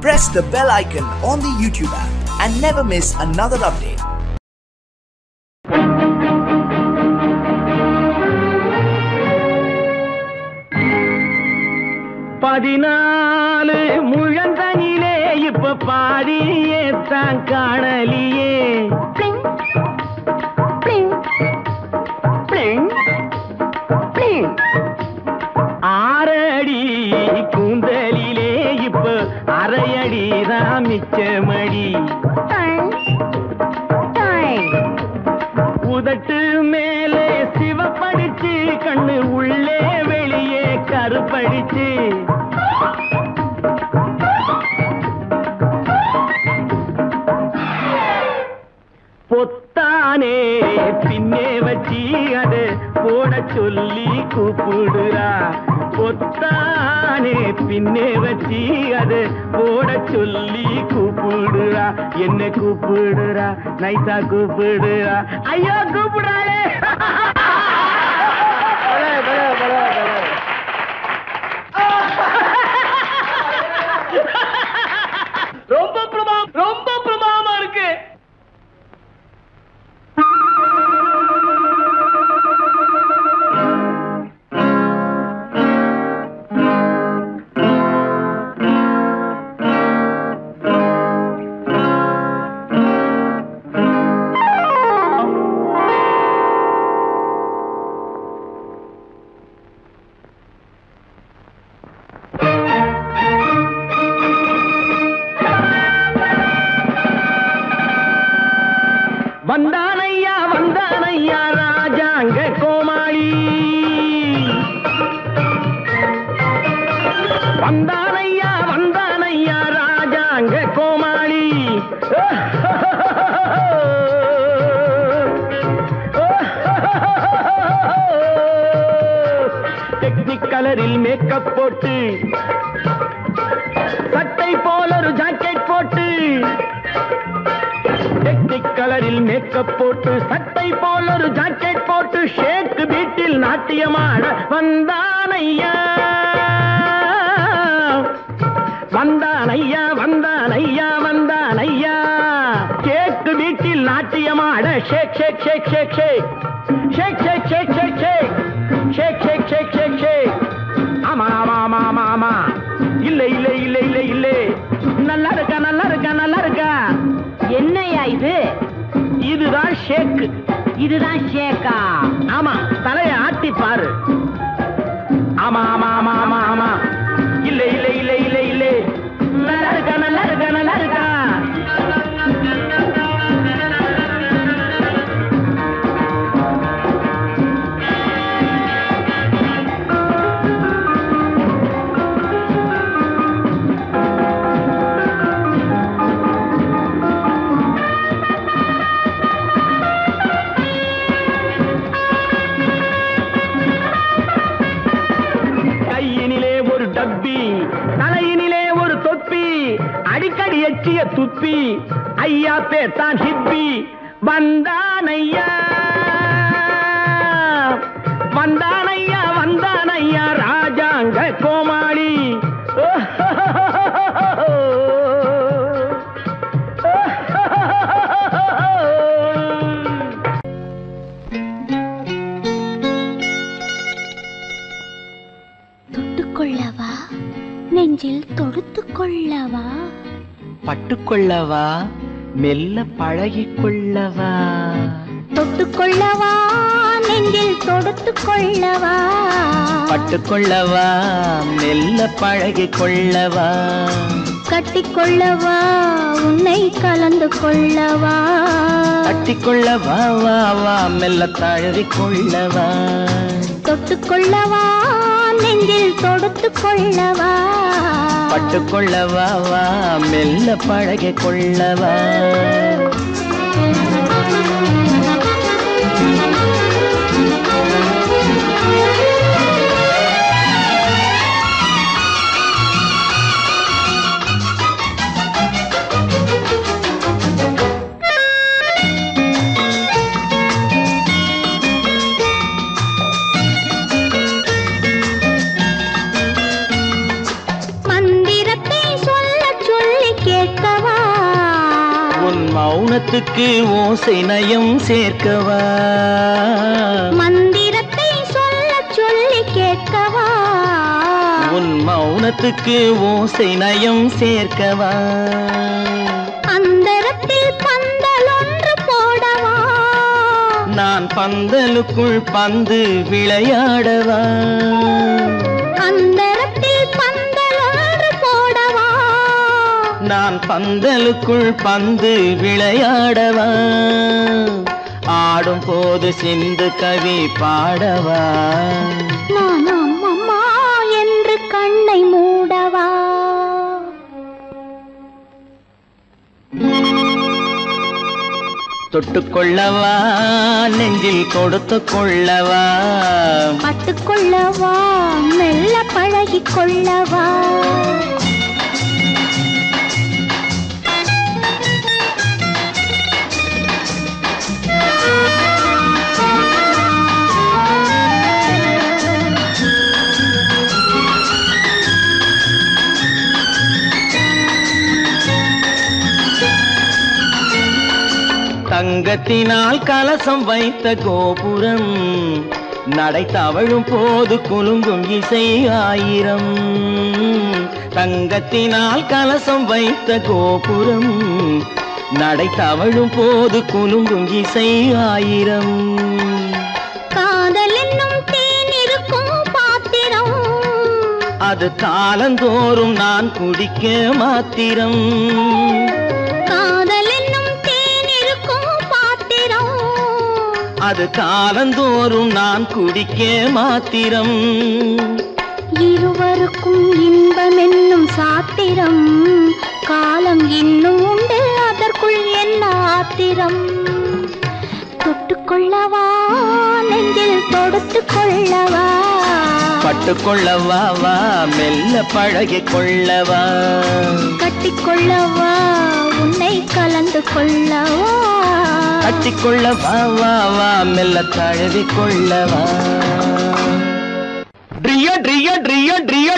Press the bell icon on the YouTube app and never miss another update. பதினாலு முழங்கனிலே இப்ப பாடியே தான் காணலியே ஆறடி கூந்தலிலே இப்ப அரையடி தான் மிச்சமடி உதட்டு மேலே சிவப்படிச்சு கண்ணு உள்ளே வெளியே கருப்படிச்சு பொத்தானே பின்னே வச்சி அது போட சொல்லி கூப்பிடுறா பொத்தானே பின்னே வச்சி அது போட சொல்லி கூப்பிடுறா என்ன கூப்பிடுறா நைசா கூப்பிடுறா ஐயோ கூப்பிடுறாளே ரொம்ப பிரமாதமா இருக்கு. வந்தானையா ராஜாங்க கோமாளி வந்தானையா ராஜாங்க கோமாளி டெக்னிக் கலரில் மேக்கப் போட்டு சட்டை போல ஒரு ஜாக்கெட் போட்டு டெக்னிக் கலரில் மேக்கப் போட்டு சட்டை போல ஒரு ஜாக்கெட் போட்டு ஷேக் பீட்டில் நாட்டியமாட வந்தானையா ஷேக் பீட்டில் நாட்டியமாட ஷேக் ஷேக் ஷேக் ஷேக் ஷேக் ஷேக் ஷேக் ஷேக் ஷேக் ஷேக் ஷேக் ஷேக் ஷேக் ஷேக் ஆமா ஆமா ஆமா ஆமா ஆமா இல்லை இல்லை இல்லை இல்லை இல்லை நல்லா இருக்கா நல்லா இருக்கா நல்லா இருக்கா என்னையா இது? இதுதான் ஷேக். இதுதான் ஷேக்கா? ஆமா, தலையை ஆட்டி பாரு. ஆமா ஆமா ஆமா ஆமா ஆமா இல்ல இல்ல இல்ல இல்ல இல்ல நல்லா இருக்கா நல்லா இருக்கா நல்லா இருக்கா தலையினிலே ஒரு தொப்பி அடிக்கடி எச்சிய துப்பி ஐயா பேத்தான் ஹிப்பி வந்தானையா ராஜாங்க கோமாளி தொட்டுக்கொள்ளவா நெஞ்சில் தொடுத்துக் கொள்ளவா பட்டுக்கொள்ளவா மெல்ல பழகிக்கொள்ளவா தொட்டுக்கொள்ளவா நெஞ்சில் தொடுத்துக் கொள்ளவா பட்டுக்கொள்ளவா மெல்ல பழகிக்கொள்ளவா கட்டிக்கொள்ளவா உன்னை கலந்து கொள்ளவா கட்டிக்கொள்ளவா வா வா மெல்ல தழுவிக்கொள்ளவா தொட்டுக்கொள்ளவா நெஞ்சில் தொடுத்துக் கொள்ளவா பட்டுக்கொள்ளவா வா மெல்ல பழகிக்கொள்ளவா மந்திரத்தை சொல்ல மௌனத்துக்கு ஓசை நயம் சேர்க்கவா மந்திரத்தை சொல்ல சொல்லி கேட்கவா உன் மௌனத்துக்கு ஓசை நயம் சேர்க்கவா அந்தரத்தில் பந்தல் ஒன்று போடவா நான் பந்தலுக்குள் பந்து விளையாடவா அந்தரத்தில் பந்தல் ஒன்று போடவா நான் பந்தலுக்குள் பந்து விளையாடவா ஆடும் போது சிந்து கவி பாடவா நான் அம்மா என்று கண்ணை மூடவா தொட்டுக்கொள்ளவா நெஞ்சில் கொடுத்து கொள்ளவா பட்டுக்கொள்ளவா மெல்ல பழகிக் கொள்ளவா தங்கத்தினால் கலசம் வைத்த கோபுரம் நடை தவழும் போது குலுங்கும் இசை ஆயிரம் தங்கத்தினால் கலசம் வைத்த கோபுரம் நடை தவழும் போது குலுங்கும் இசை ஆயிரம் காதல் என்னும் தேன் இருக்கும் பாத்திரம் அது காலந்தோறும் நான் குடிக்க மாத்திரம் காதல் என்னும் தேன் இருக்கும் பாத்திரம் அது காலந்தோறும் நான் குடிக்க மாத்திரம் இருவருக்கும் இன்பம் என்னும் சாத்திரம் காலம் இன்னும் உண்டு அதற்குள் என்ன ஆத்திரம் தொட்டுக்கொள்ளவா நெஞ்சில் தொடுத்து கொள்ளவா பட்டுக்கொள்ளவா வா மெல்ல பழகிக் கொள்ளவா கட்டிக்கொள்ளவா உன்னை கலந்து கொள்ளவா கட்டிக்கொள்ளவா வா வா மெல்ல தழுவிக் கொள்ளவா ட்ரிய ட்ரிய ட்ரிய ட்ரிய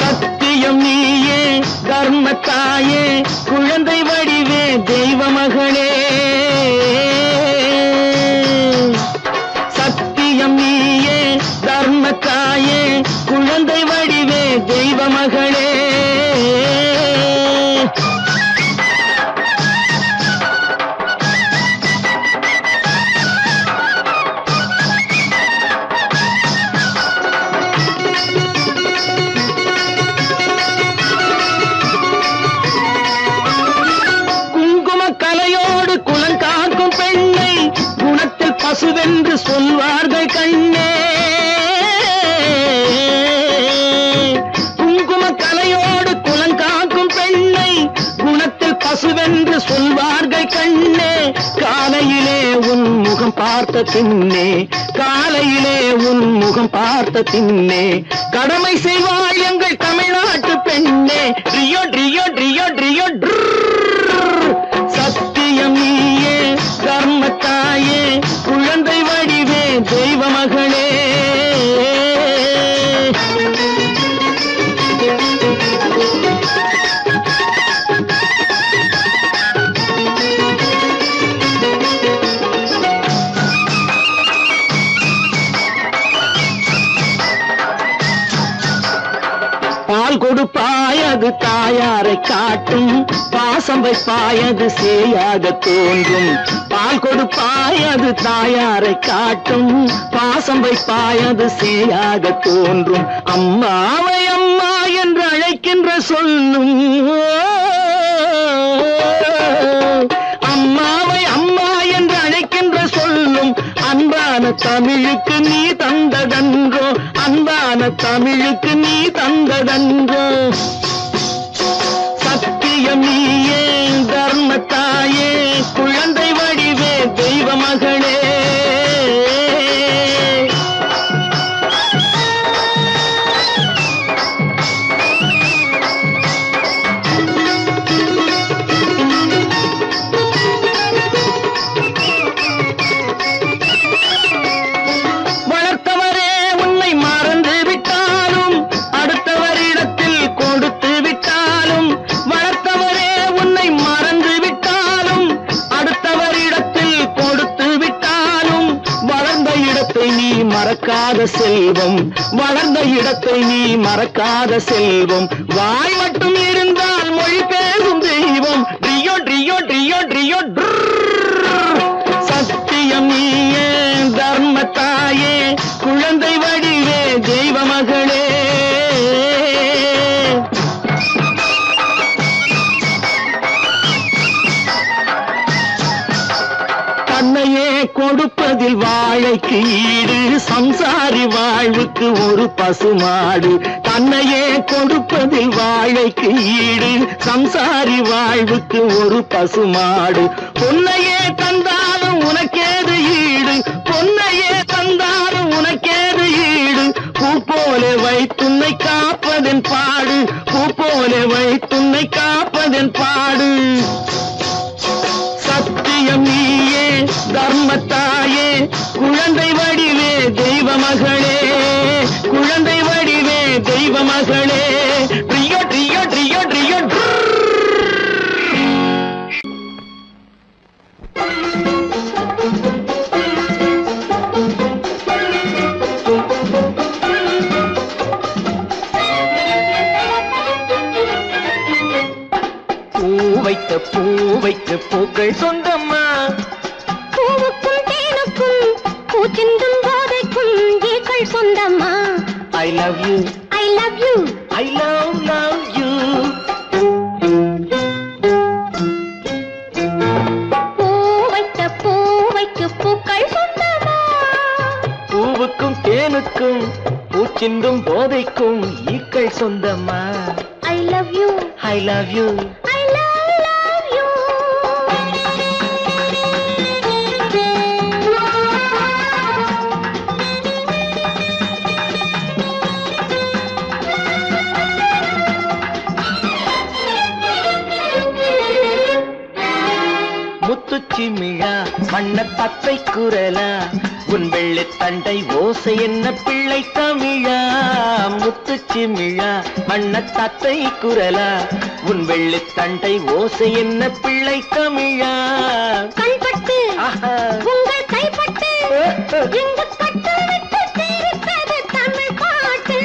சத்தியம் நீயே தர்மத்தாயே குழந்தை வடிவே தெய்வ மகளே சத்தியம் நீயே தர்மத்தாயே குழந்தை வடிவே தெய்வ மகளே பசுவென்று சொல்வார்கள் கண்ணே குங்கும கலையோடு குலங்காக்கும் பெண்ணை குணத்தில் பசுவென்று சொல்வார்கள் கண்ணே காலையிலே உன் முகம் பார்த்த பின்னே காலையிலே உன் முகம் பார்த்த பின்னே கடமை செய்வாள் எங்கள் தமிழ்நாட்டு பெண்ணே ட்ரியோ ட்ரியோ ட்ரியோ ட்ரியோ சத்தியம் நீயே தர்மத்தாயே குழந்தை வடிவே தெய்வ மகளே பால் கொடுப்பாய் அது தாயாரை காட்டும் பாசம் வைப்பாய் அது சேயாக தோன்றும் பால் கொடுப்பாய் அது தாயாரை காட்டும் பாசம் வைப்பாய் அது சேயாக தோன்றும் அம்மாவை அம்மா என்று அழைக்கின்ற சொல்லும் அம்மாவை அம்மா என்று அழைக்கின்ற சொல்லும் அன்பான தமிழுக்கு நீ தந்ததன்றோ அன்பான தமிழுக்கு நீ தந்ததன்றோ சத்தியம் நீயே தர்மத்தாயே குழந்தை வடிவே தெய்வ மகளே வளர்த்தவரே மறக்காத செல்வம், வளர்ந்த இடத்தை நீ மறக்காத செல்வம், வாய் மட்டும் இருந்தால் மொழி பேசும் தெய்வம். ட்ரியோ ட்ரியோ ட்ரியோ ட்ரியோ சத்தியம் நீயே தர்மத்தாயே குழந்தை வடிவே தெய்வ மகளே. தன்னையே கொடுப்பதில் வாழைக்கு ஈடு, சம்சாரி வாழ்வுக்கு ஒரு பசுமாடு. தன்னையே கொடுப்பதில் வாழைக்கு ஈடு, சம்சாரி வாழ்வுக்கு ஒரு பசுமாடு. பொன்னையே தந்தாலும் உனக்கேது ஈடு, பொன்னையே தந்தாலும் உனக்கேது ஈடு. பூ போல வைத்துன்னை காப்பதன் பாடு, பூ போல வைத்துன்னை காப்பதன் பாடு. சத்தியம் நீயே தர்மத்தாயே குழந்தை வடிவே தெய்வ மகளே, குழந்தை வடிவே தெய்வ மகளே. ட்ரியோ ட்ரியோ ட்ரியோ ட்ரியோ பூ வைத்த பூக்கள் சொந்தம்மா, பூவுக்கும் தேனுக்கும் பூச்சிந்தும் போதைக்கும் ஈக்கள் சொந்தம்மா. I love you, I love you, I love you. பூவைக்கு பூக்கள் சொந்தமா, பூவுக்கும் தேனுக்கும் பூச்சிந்தும் போதைக்கும் ஈக்கள் சொந்தம்மா. I love you, I love you. I love you. முத்துச்சிமிழா வண்ண பச்சை குரலா, உன் வெள்ளை தண்டை ஓசை என்ன பிள்ளை தமிழா. முத்துச்சிமிழா வண்ண தத்தை குரலா, உன் வெள்ளை தண்டை ஓசை என்ன பிள்ளை தமிழா. கண்பட்டு உங்கள் கைப்பட்டு எங்க பட்டு விட்டு தீர்த்தது தமிழ் பாட்டு.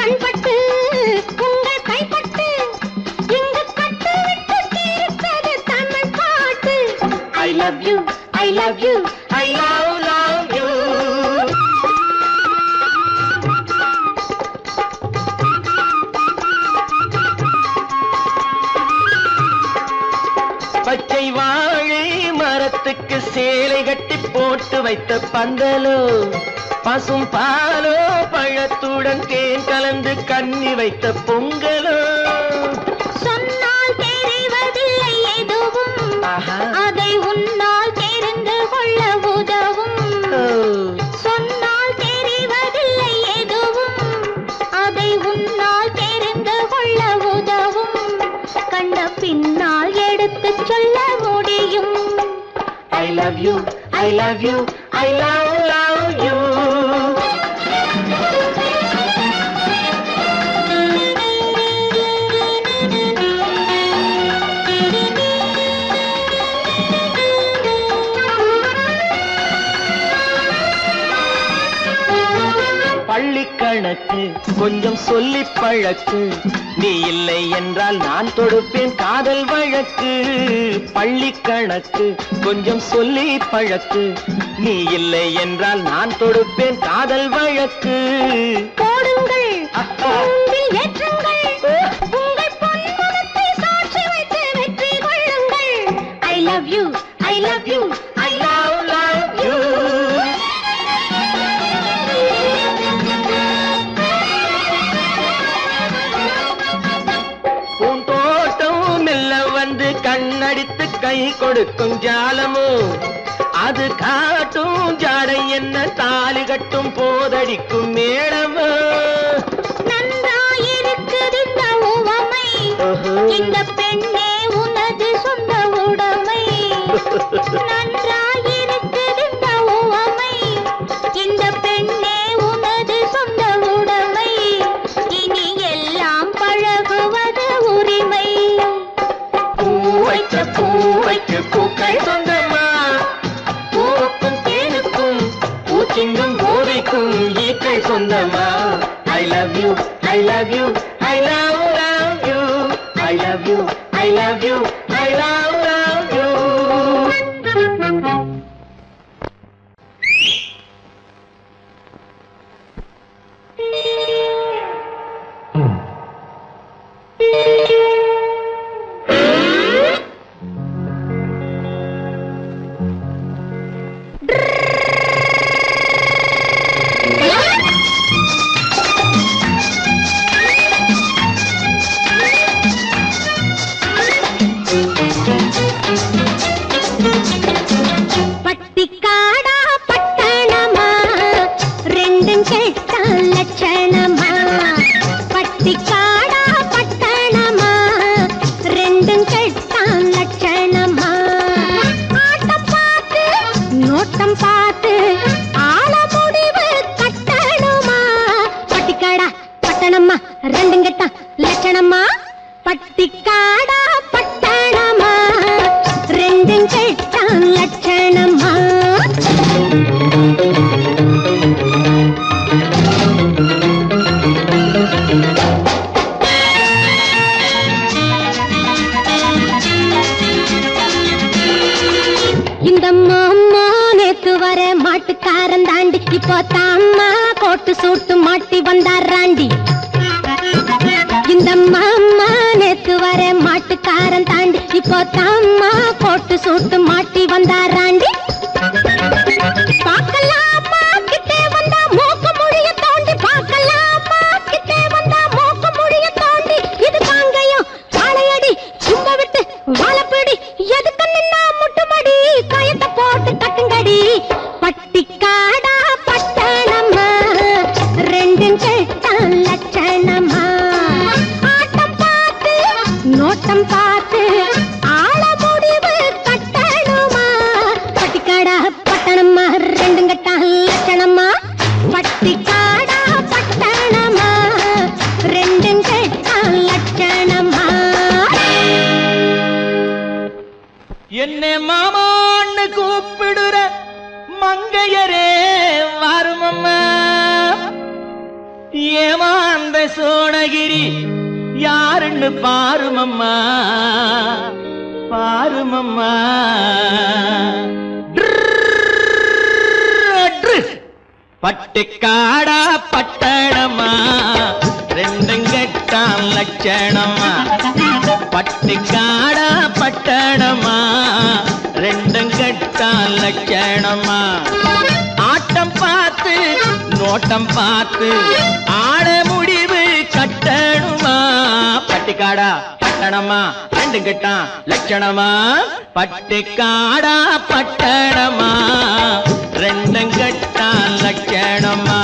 கண்பட்டு உங்கள் கைப்பட்டு எங்க பட்டு விட்டு தீர்த்தது தமிழ் பாட்டு. I love you, I love you, I love you. பச்சை வாழை மரத்துக்கு சேலை கட்டி போட்டு வைத்த பந்தலோ, பசும் பாலோ பழத்துடன் தேன் கலந்து கண்ணி வைத்த பொங்கலோ. சொன்னால் தெரிவதில்லை எதுவும், அதை உன்னால் தெரிந்து கொள்ள உதவும். சொன்னால் தெரிவதில்லை எதுவும், அதை உன்னால் தெரிந்து கொள்ள உதவும். கண்ட பின்னால் எடுத்து சொல்ல முடியும். I love you, I love you, I love you. பள்ளிக்கணக்கு கொஞ்சம் சொல்லி பழக்கு, நீ இல்லை என்றால் நான் தொடுப்பேன் காதல் வழக்கு. பள்ளிக்கணக்கு கொஞ்சம் சொல்லி பழக்கு, நீ இல்லை என்றால் நான் தொடுப்பேன் காதல் வழக்கு. போடுங்கள் ஏற்றுங்கள், உங்கள் பொன்முகத்தை சாட்சி வைத்து வெற்றி கொள்ளுங்கள். I love you, I love you, I love you. பூந்தோட்டம் மெல்ல வந்து கண்ணடித்து கை கொடுக்கும் ஜாலமோ, அது காட்டும் ஜாடை என்ன தாலி கட்டும் போதடிக்கும் மேளமோ. நன்றாயிருக்குது இந்த உவமை, இந்த பெண்ணே உனது சொந்த உடைமை. நன்றாயிருக்குது இந்த உவமை, இந்த பெண்ணே உனது சொந்த உடைமை. இனி எல்லாம் பழகுவது உரிமை. பூவைக்கு பூக்கள் சொந்தமா, பூவுக்கும் தேனுக்கும் பூச்சிங்கும் போதைக்கும் நோட்டம் பார்த்து ஆள முடிவு கட்டணுமா பட்டிக்காடா பட்டணம்மா ரெண்டும் கெட்டா லட்சணம்மா பட்டிக்காடா பட்டணமா ரெண்டும் கெட்டா லட்சணமா இந்த மாமா நேத்து வர மாட்டுக்காரன் தாண்டி இப்போ தாமா கோட்டு சூட்டு மாட்டி வந்தாராண்டி இந்த மாமா நேத்து வர மாட்டுக்காரன் தாண்டி இப்போ தாமா கோட்டு சூட்டு மாட்டி வந்தாராண்டி பார்க்கலாமா கிட்டே வந்தா மூக்கு முடிய தோண்டி பார்க்கலாமா கிட்டே வந்தா மூக்கு முடிய தோண்டி இது காங்கையும் வாழையடி சும்மா விட்டு வாழைப்பிடி எதுக்கு நின்னா முட்டுமடி கயத்தை போட்டு கட்டுங்கடி பட்டிக்காடா பட்டணமா ரெண்டும் கெட்டா லட்சணமா ஆட்டம் பார்த்து நோட்டம் பார்த்து ஆள முடிவு கட்டணுமா பட்டிக்காடா பட்டணமா ரெண்டும் கெட்டா லட்சணமா பட்டிக்காடா பட்டணமா ரெண்டும் கெட்டா லட்சணமா என்ன மாமான்னு கூப்பிடுற மங்கையரே வருமம்மா ஏமாந்த சோழகிரி யாருன்னு பாருமம்மா பாருமம்மா பட்டிக்காடா பட்டணமா ரெண்டும் கெட்டா லட்சணமா பட்டிக்காடா பட்டணமா ரெண்டும் கெட்டா லட்சணமா ஆட்டம் பார்த்து நோட்டம் பார்த்து ஆட முடிவு கட்டணுமா பட்டிக்காடா பட்டணமா ரெண்டும் கெட்டா லட்சணமா பட்டிக்காடா பட்டணமா ரெண்டும் கெட்டா லட்சணமா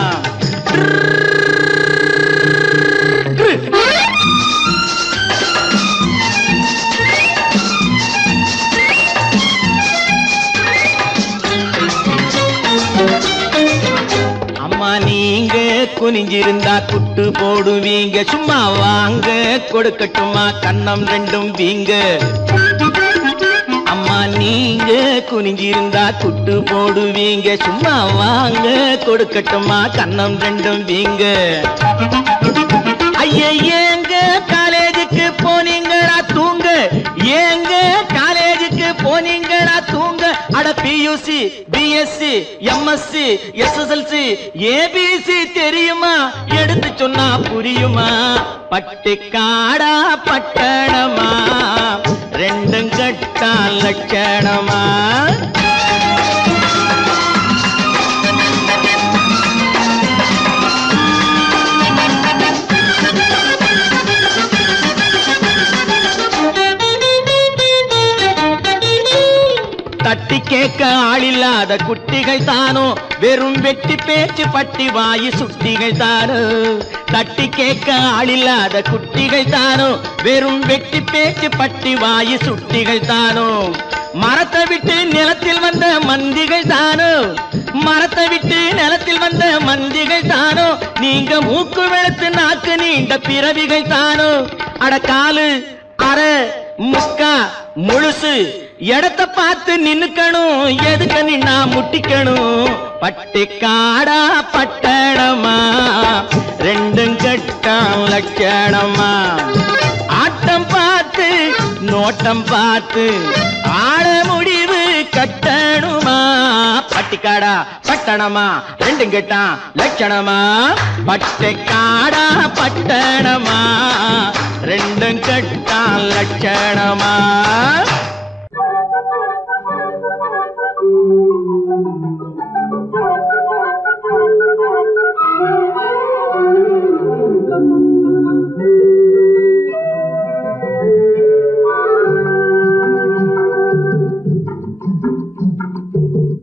அம்மா நீங்க குனிஞ்சிருந்தா குட்டு போடுவீங்க சும்மா வாங்க கொடுக்கட்டுமா கண்ணம் ரெண்டும் வீங்க அம்மா நீங்க குனிஞ்சிருந்தா குட்டு போடுவீங்க சும்மா வாங்க கொடுக்கட்டுமா கண்ணம் ரெண்டும் வீங்க ஐயா ஏங்க காலேஜுக்கு போனீங்களா தூங்க ஏங்க காலேஜுக்கு போனீங்களா தூங்க அட PUC BSc MSc SSLC ABC தெரியுமா எடுத்து சொன்னா புரியுமா பட்டிக்காடா பட்டணமா ரெண்டும் கெட்டா லட்சணமா தட்டி கேட்க ஆளில்லாத குட்டிகள் தானோ வெறும் வெட்டி பேச்சு பட்டி வாயி சுட்டிகள் தானோ தட்டி கேட்க ஆளில்லாத குட்டிகள் தானோ வெறும் வெட்டி பேச்சு பட்டி வாயி சுட்டிகள் தானோ மரத்தை விட்டு நிலத்தில் வந்த மந்திகள் தானோ மரத்தை விட்டு நிலத்தில் வந்த மந்திகள் தானோ நீங்க மூக்கு வெளுத்து நாக்கு நீண்ட பிறவிகள் தானோ அட காலு அரை முக்கா முழுசு இடத்தை பார்த்து நின்னுக்கணும் எதுக்கு நின்னா முட்டிக்கணும் பட்டிக்காடா பட்டணமா ரெண்டும் கெட்டா லட்சணமா ஆட்டம் பார்த்து நோட்டம் பார்த்து ஆட முடிவு கட்டணுமா பட்டிக்காடா பட்டணமா ரெண்டும் கெட்டா லட்சணமா பட்டிக்காடா பட்டணமா ரெண்டும் கெட்டா லட்சணமா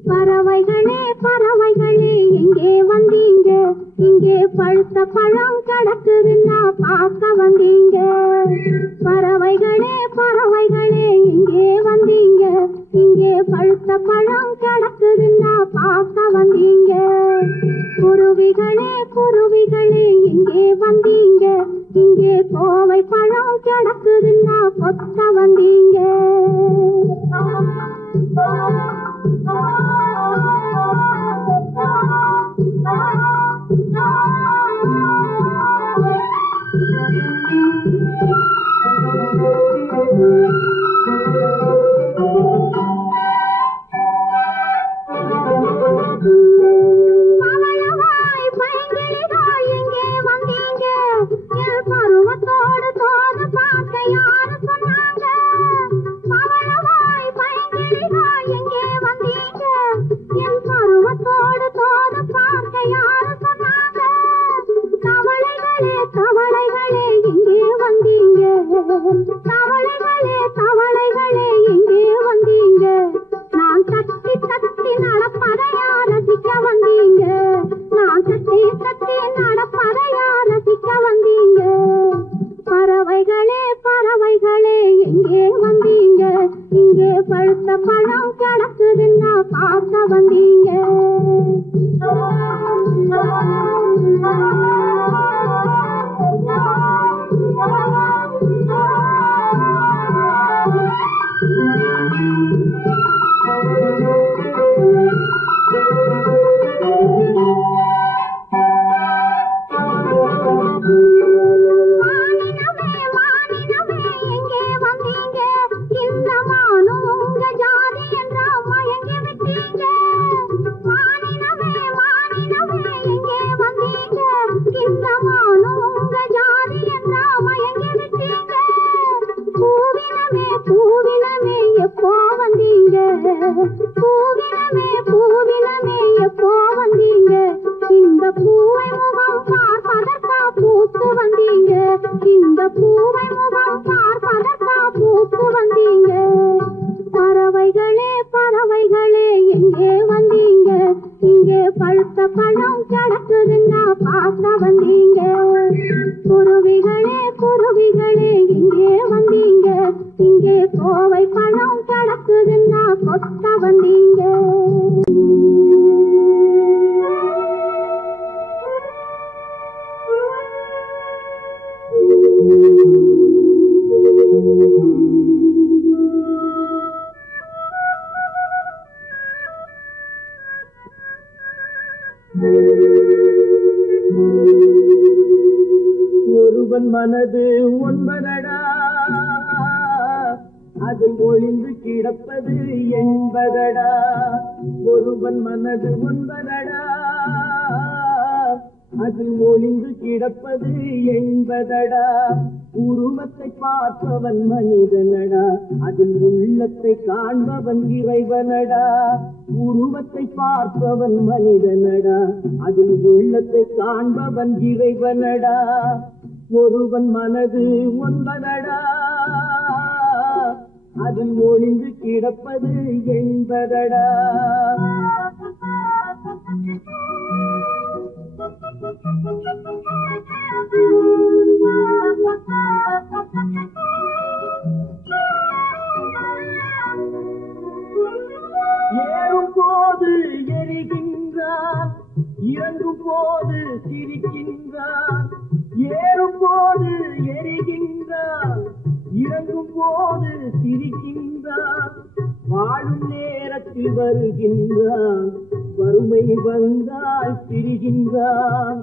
பறவைகளே பறவைகளே எங்கே வந்தீங்க இங்கே பழுத்த பழம் கிடக்குதுன்னா பார்க்க வந்தீங்க பறவைகளே பறவைகளே எங்கே வந்தீங்க இங்கே பழுத்த பழம் கிடக்குதுன்னா பார்க்க வந்தீங்க குருவிகளே குருவிகளே இங்கே வந்தீங்க இங்கே கோவை பழம் கிடக்குதுன்னா கொத்த வந்தீங்க பவளவாய் பைங்கிளிகள் இங்கே வந்தீங்க என் பருவத்தோடு தோது பார்க்க யாரு சொன்னாங்க பவளவாய் பைங்கிளிகள் இங்கே வந்தீங்க என் பருவத்தோடு தோது பார்க்க யாரு சொன்னாங்க தவளைகளே தவளைகளே இங்கே வந்தீங்க தவளைகளே தவளைகளே இங்கே வந்தீங்க நான் தட்டி தட்டி நடப்பதையா ரசிக்க வந்தீங்க நான் தட்டி தட்டி நடப்பதையா ரசிக்க வந்தீங்க பறவைகளே பறவைகளே எங்கே வந்தீங்க இங்கே பழுத்த பழம் கிடக்குதுன்னா பார்க்க வந்தீங்க மானினமே மானினமே எங்கே வந்தீங்க இந்த மானும் உங்க ஜாதி என்றா மயங்கி விட்டீங்க மானினமே மானினமே எங்கே வந்தீங்க இந்த மானும் உங்க ஜாதி என்றா மயங்கி விட்டீங்க பூவினமே பூவினமே எப்போ வந்தீங்க பூவினமே பூவினமே எப்போ வந்தீங்க இந்த பூவை முகம் பார்ப்பதற்கா பூத்து வந்தீங்க இந்த பூவை முகம் பார்ப்பதற்கா பூத்து வந்தீங்க பறவைகளே பறவைகளே எங்கே வந்தீங்க இங்கே பழுத்த பழம் கிடக்குதுன்னா பார்க்க வந்தீங்க குருவிகளே குருவிகளே இங்கே வந்தீங்க இங்கே கோவை பழம் கிடக்குதுன்னா கொத்த வந்தீங்க ஒருவன் மனது ஒன்பதடா அதில் ஒளிந்து கிடப்பது என்பதடா ஒருவன் மனது ஒன்பதடா அதில் ஒளிந்து கிடப்பது என்பதடா உருவத்தை பார்ப்பவன் மனிதனடா அதில் உள்ளத்தை காண்பவன் இறைவனடா உருவத்தை பார்ப்பவன் மனிதனடா அதில் உள்ளத்தை காண்பவன் இறைவனடா ஒருவன் மனது ஒன்பதடா அதில் ஒளிந்து கிடப்பது என்பதடா ஏறும் போது எரிகின்றான் இறங்கும் போது சிரிக்கின்றான் ஏறும் போது எரிகின்றான் இறங்கும் போது சிரிக்கின்றான் வாழும் நேரத்தில் வருகின்றான் வறுமை வந்தால் பிரிகின்றான்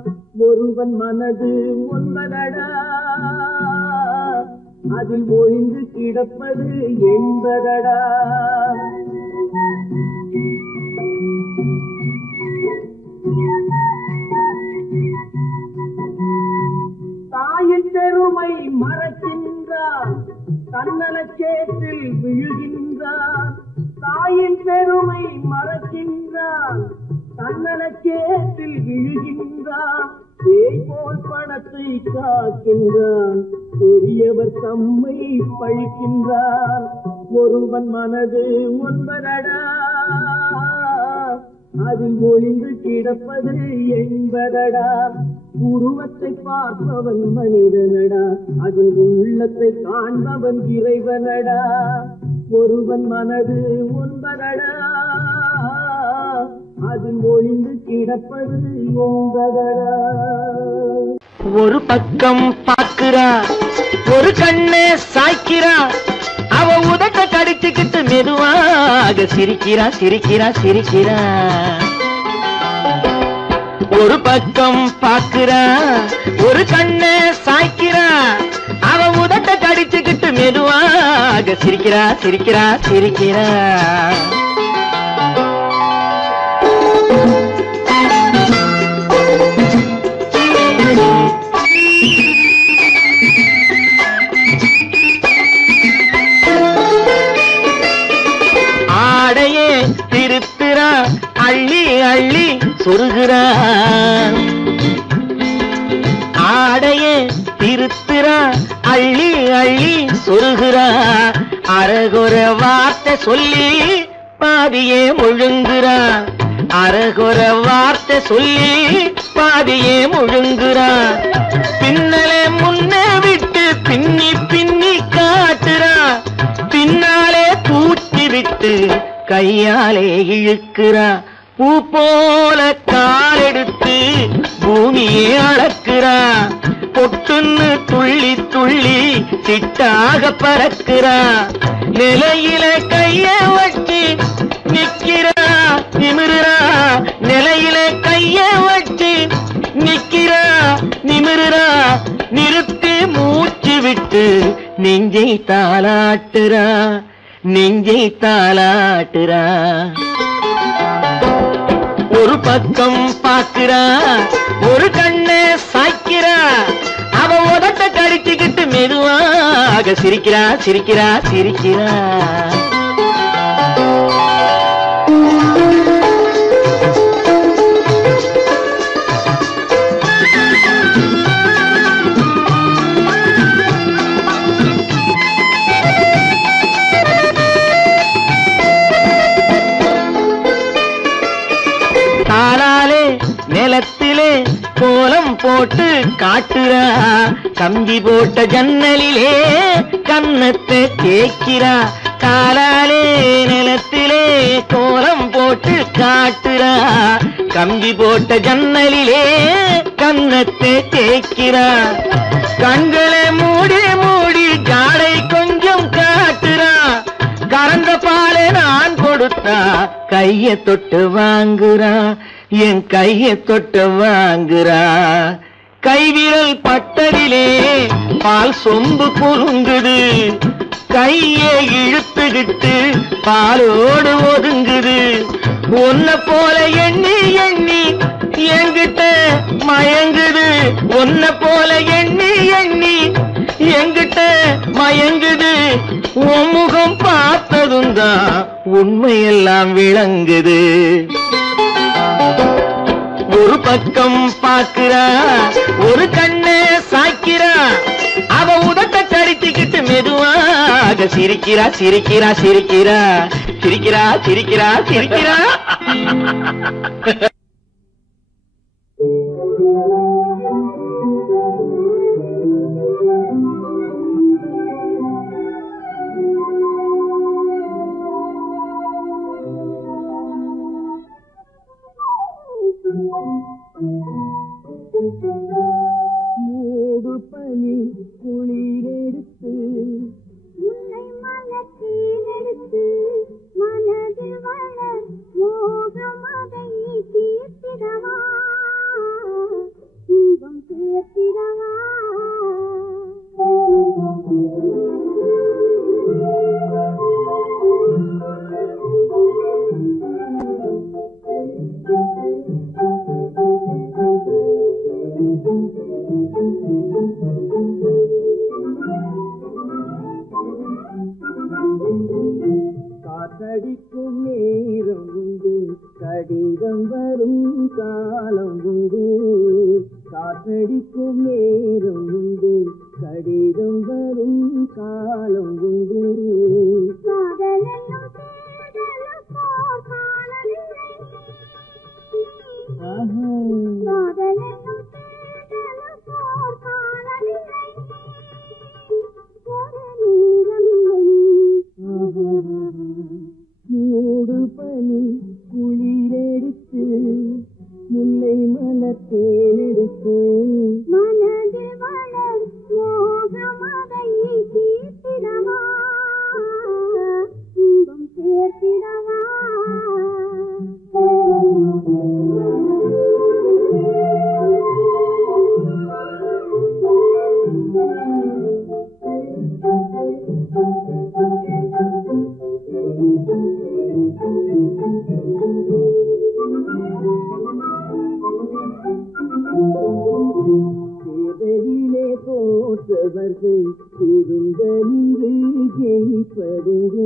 ஒருவன் மனது ஒன்பதடா அதில் ஒளிந்து கிடப்பது என்பதடா தாயின் பெருமை மறக்கின்றான் தன்னலச்சேற்றில் விழுகின்றான் தாயின் பெருமை மறக்கின்றான் தன்னலச்சேற்றில் விழுகின்றான் பேய் போல் பணத்தை காக்கின்றான் பெரியவர் தம்மை பழிக்கின்றான் ஒருவன் மனது ஒன்பதடா அதில் ஒளிந்து கிடப்பது என்பதடா உருவத்தை பார்ப்பவன் மனிதனடா அதில் உள்ளத்தை காண்பவன் இறைவனடா ஒருவன் மனது ஒன்பதடா, அதில் ஒளிந்து கிடப்பது என்பதடா. ஒரு பக்கம் பாக்குறா, ஒரு கண்ணே சாய்க்கிறா, அவ உதட்ட கடிச்சுக்கிட்டு மெதுவாக சிரிக்கிறா சிரிக்கிறா சிரிக்கிறா. ஒரு பக்கம் பாக்குறா, ஒரு கண்ணே சாய்க்கிறா, அவ உதட்ட கடிச்சுக்கிட்டு மெதுவாக சிரிக்கிறா சிரிக்கிறா சிரிக்கிறா. ஆடையே திருத்துறா, அள்ளி அள்ளி சொருகிறா. ஆடையே திருத்துறா, அள்ளி அள்ளி சொருகிறா. அரகுற வார்த்தை சொல்லி பாதியே முழுங்குறா. அரகுற வார்த்தை சொல்லி பாதியே முழுங்குறா. பின்னலே முன்னே விட்டு பின்னி பின்னி காட்டுறா. பின்னாலே தூக்கி விட்டு கையாலே இழுக்கிறா. பூ போல காலெடுத்து பூமியே அளக்கிறா. பொட்டுன்னு துள்ளி துள்ளி சிட்டாக பறக்கிறா. நிலையில கைய வச்சு நிக்கிறா நிமிருறா. நிலையில கைய வச்சு நிக்கிறா நிமிருறா. நிறுத்தி மூச்சு விட்டு நெஞ்சை தாலாட்டுறா நெஞ்சை தாலாட்டுறா. ஒரு பக்கம் பாக்குறா, ஒரு கண்ணே சாய்க்கிறா, அவ உதட்ட கடிச்சுக்கிட்டு மெதுவாக சிரிக்கிறா சிரிக்கிறா சிரிக்கிறா. காலாலே நிலத்திலே கோலம் போட்டு காட்டுறா. கம்பி போட்ட ஜன்னலிலே கன்னத்தை தேய்க்கிறா. காலாலே நிலத்திலே கோலம் போட்டு காட்டுறா. கம்பி போட்ட ஜன்னலிலே கன்னத்தை தேய்க்கிறா. கண்களை மூடி மூடி ஜாடை கொஞ்சம் காட்டுறா. கறந்த பாலை நான் கொடுத்தா கைய தொட்டு வாங்குறா. என் கைய தொட்டு வாங்குறா. கைவிரல் பட்டதிலே பால் சொம்பு குலுங்குது. கையை இழுத்துக்கிட்டு பாலோடு ஒதுங்குது. ஒன்ன போல எண்ணி எண்ணி என்கிட்ட மயங்குது. ஒன்ன போல எண்ணி எண்ணி என்கிட்ட மயங்குது. உன் முகம் பார்த்ததும் தான் உண்மையெல்லாம் விளங்குது. ஒரு பக்கம் பாக்குறா, ஒரு கண்ணே சாய்க்கிறா, அவ உதட்ட கடிச்சுக்கிட்டு மெதுவாக சிரிக்கிறா சிரிக்கிறா சிரிக்கிறா சிரிக்கிறா சிரிக்கிறா சிரிக்கிறா. மூடு பனி குளிரெடுத்து உன்னை மலத்தீனெடுத்து மனதில் வளர் மோகமதை தீர்த்திடவா இன்பம் சேர்த்திடவா. காத்தடிக்கும் நேரம் உண்டு, கடிதம் வரும் காலம் உண்டு. காத்தடிக்கும் நேரம் உண்டு, கடிதம் வரும் காலம் உண்டு. காதலென்னும் தேடலுக்கோர் காலமில்லை. காதலென்னும் தேடலுக்கோர் காலமில்லை. ஒரு நேரமில்லை. தேவரிலே தோற்றவர்கள் திரும்ப நின்று ஜெயிப்பதுங்க.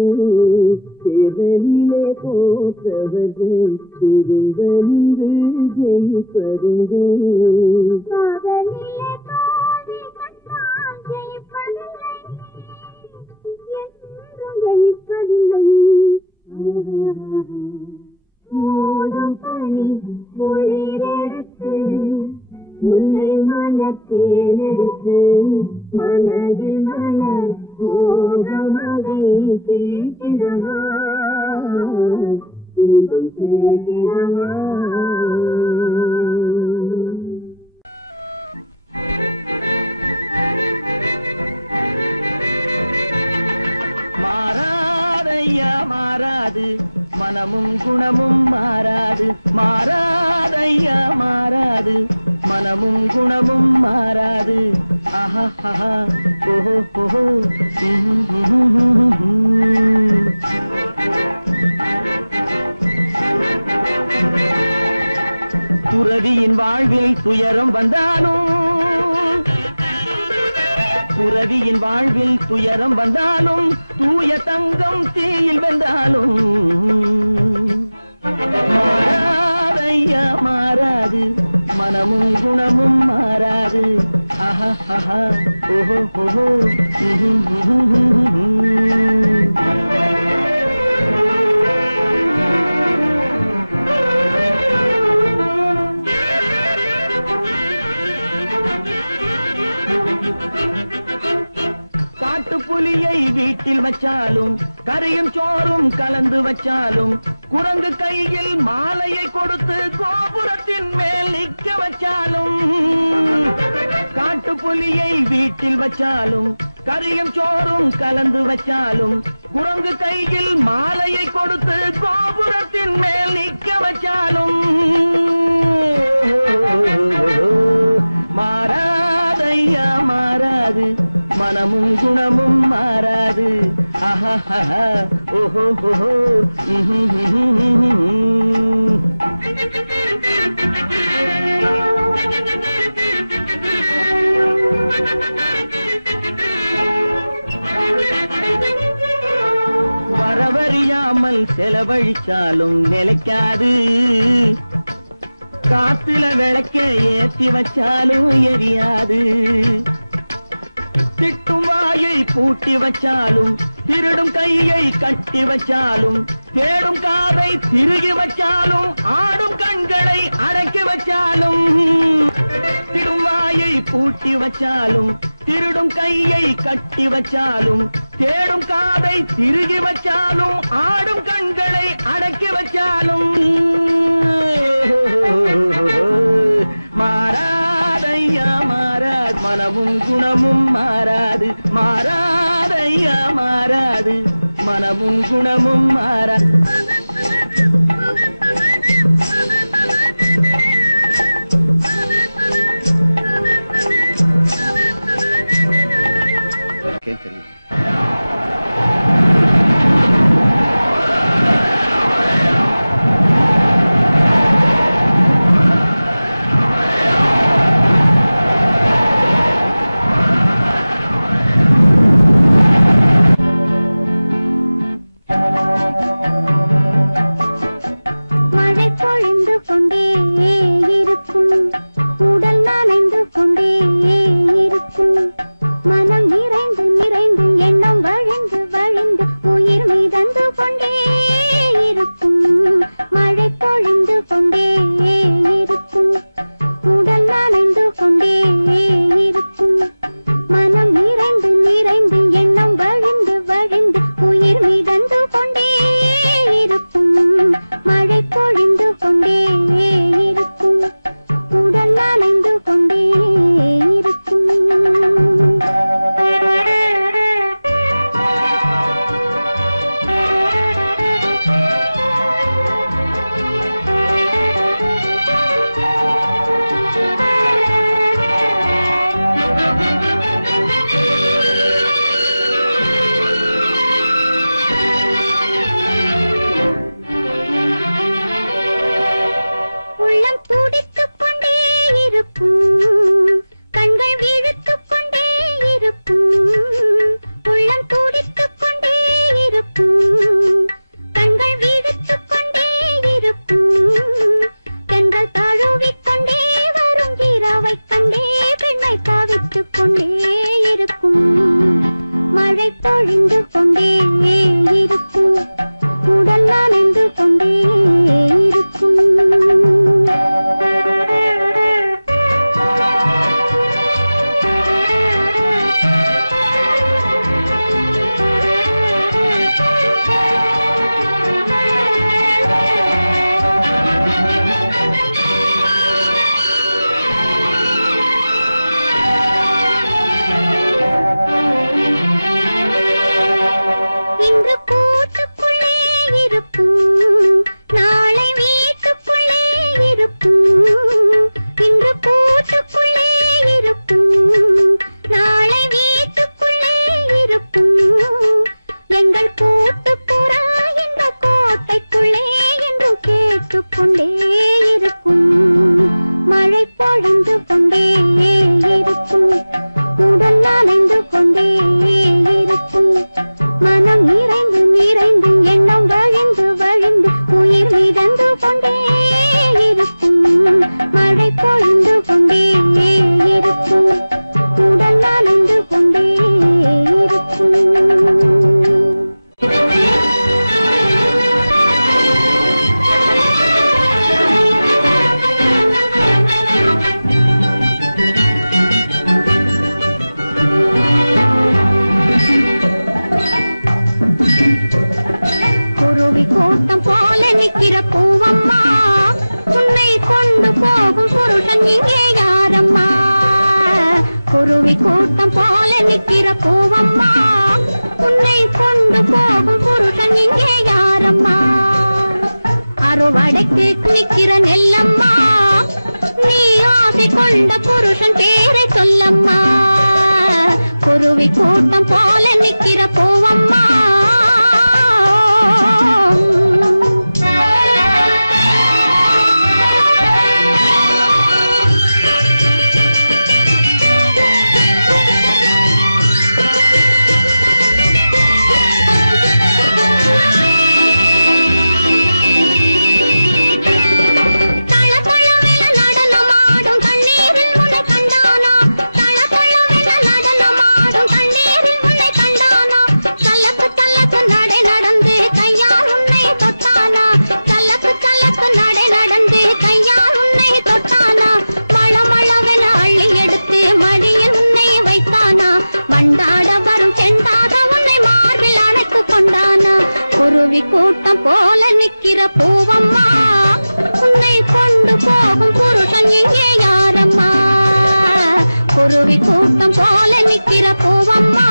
தேவரிலே தோற்றவர்கள் திரும்ப நின்று ஜெயிப்பதுங்க. காதலிலே தோல்வி கண்டால் ஜெயிப்பதில்லை, என்றும் ஜெயிப்பதில்லை. மோதும் பனி குளிரெடுத்து உன்னை மனத்தேனெடுத்து மனதில் மனம் மோகமதை தீர்த்திடவா, இன்பம் தீர்த்திடவா. மாறாதையா மாறாது மனமும் குணமும் மாறாது. மாறாதையா மாறாது மனமும் குணமும் மாறாது. ஆஹா ஆஹா ஓஹோ ஓஹோ. துறவியின் வாழ்வில் துயரம் வந்தாலும், துறவியின் வாழ்வில் துயரம் வந்தாலும், தூய தங்கம் தீயில் வென்றாலும் மாறாதையா மாறாது மனமும் குணமும் மாறாது. ஆஹா ஆஹா ஓஹோ ஓஹோ. காட்டுப்புலியை வீட்டில் வச்சாலும், கறியும் சோறும் கலந்து வச்சாலும், குரங்கு கையில் மாலையை கொடுத்து கோபுரத்தின் மேல் நிற்க வச்சாலும், காட்டுப்புலியை வீட்டில் வச்சாலும், கறியும் சோறும் கலந்து வச்சாலும், குரங்கு கையில் மாலையை கொடுத்து கோபுரத்தின் மேல் நிற்க வச்சாலும் மாறாதையா மாறாது மனமும் குணமும் மாறாது. ஆஹா ஆஹா ஓஹோ ஓஹோ. வரவறியாமல் செலவழிச்சாலும் நிலைக்காது. காத்துல விளக்க ஏத்தி வச்சாலும் எரியாது. திட்டும் வாயை பூட்டி வச்சாலும், திருடும் கையை கட்டி வச்சாலும், தேடும் காதை திருகி வச்சாலும், ஆடும் கண்களை அடக்கி வச்சாலும், திடும் வாயை பூட்டி வச்சாலும், திருடும் கையை கட்டி வச்சாலும், தேடும் காதை திருகி வச்சாலும், ஆடும் கண்களை அடக்கி வச்சாலும் மாறாதையா மாறாது மனமும் குணமும் மாறாது. மாறாதையா மாறாது மனமும் குணமும் மாறாது. தெரியும். மழை பொழிந்து கொண்டே இருக்கும் உடல் இருக்கும், மழை பொழிந்து கொண்டே இருக்கும், உடல் நனைந்து கொண்டே இருக்கும், மனம் நிறைந்து நிறைந்து எண்ணம் வழிந்து வழிந்து உயிர் மிதந்து கொண்டே இருக்கும், மழை பொழிந்து கொண்டே இருக்கும், உடல் நனைந்து கொண்டே இருக்கும். கூட்டம் போல நிக்கிற பூவம்மா, உன்னை கொண்டு போகும் புருஷன் இங்கே யாரம்மா? குருவி கூட்டம் போல நிக்கிற பூவம்மா, உன்னை கொண்டு போகும் புருஷன் இங்கே யாரம்மா? அறுவடைக்கு நிக்கிற நெல்லம்மா, நீ ஆசை கொண்ட புருஷன் பேரை சொல்லம்மா. குருவி கூட்டம் போல நிக்கிற பூவம்மா, கூட்டம் போல நிக்கிற பூவம்மா, உன்னை கொண்டு போகும் புருஷன் இங்கே யாரம்மா? குருவி கூட்டம் போல நிக்கிற பூவம்மா.